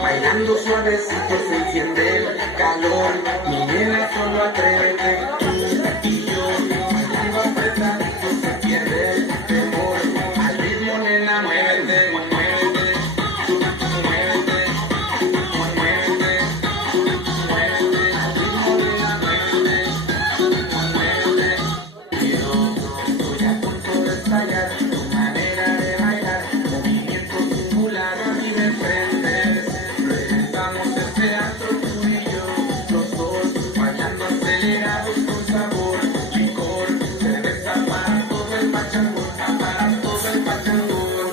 Bailando suavecito se enciende el calor. Mi nena, solo atrévete tú y yo. Bailando apretadito se pierde el temor. Al ritmo, nena, muévete, muévete, muévete, muévete, muévete. Al ritmo, nena, muévete, muévete. Yo estoy a punto de estallar. Tu manera de bailar, movimiento singular, a mí me prende. Teatro tú y yo, los dos, bailando acelerados con sabor, licor, cerveza para todo el pachangón, para todo el pachangón.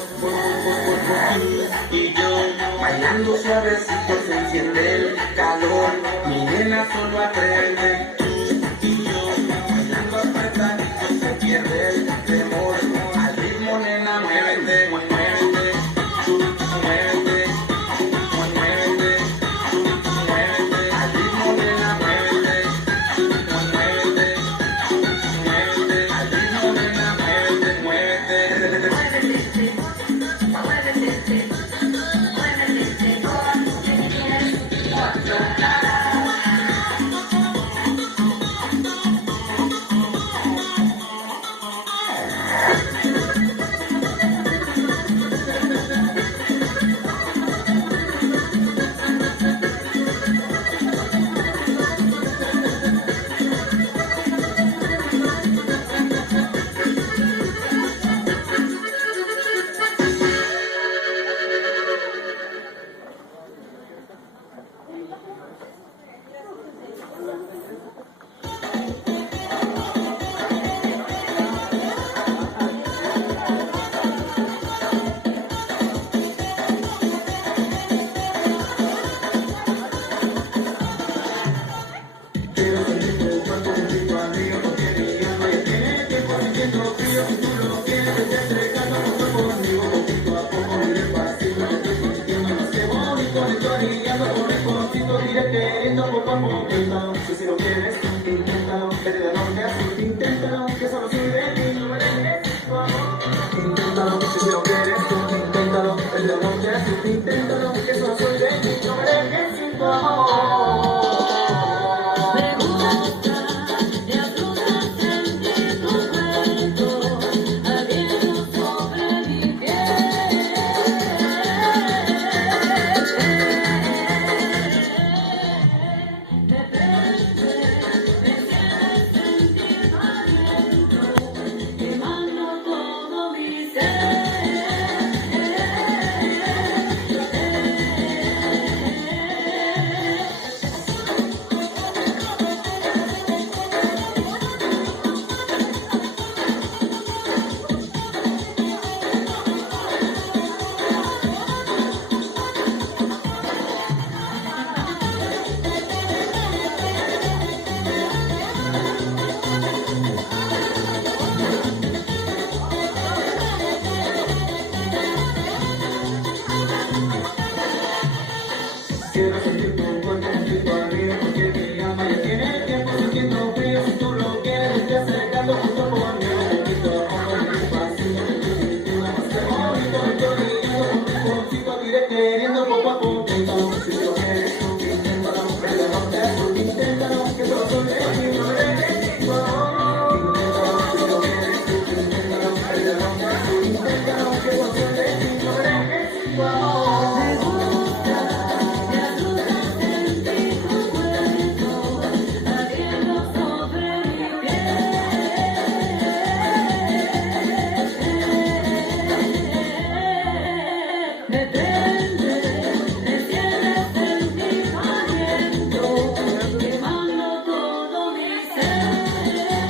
Y yo, bailando suavecito se enciende el calor, mi nena solo atrévete. Y yo, bailando apretadito se pierde el temor, al ritmo nena muévete, muévete. Si lo quieres, inténtalo, que te da norte así, inténtalo, que solo soy de ti, no me dejes, por favor. Inténtalo, que si lo quieres, inténtalo, que te da norte así, inténtalo, que solo soy de ti, no me dejes, por favor. poco a poco.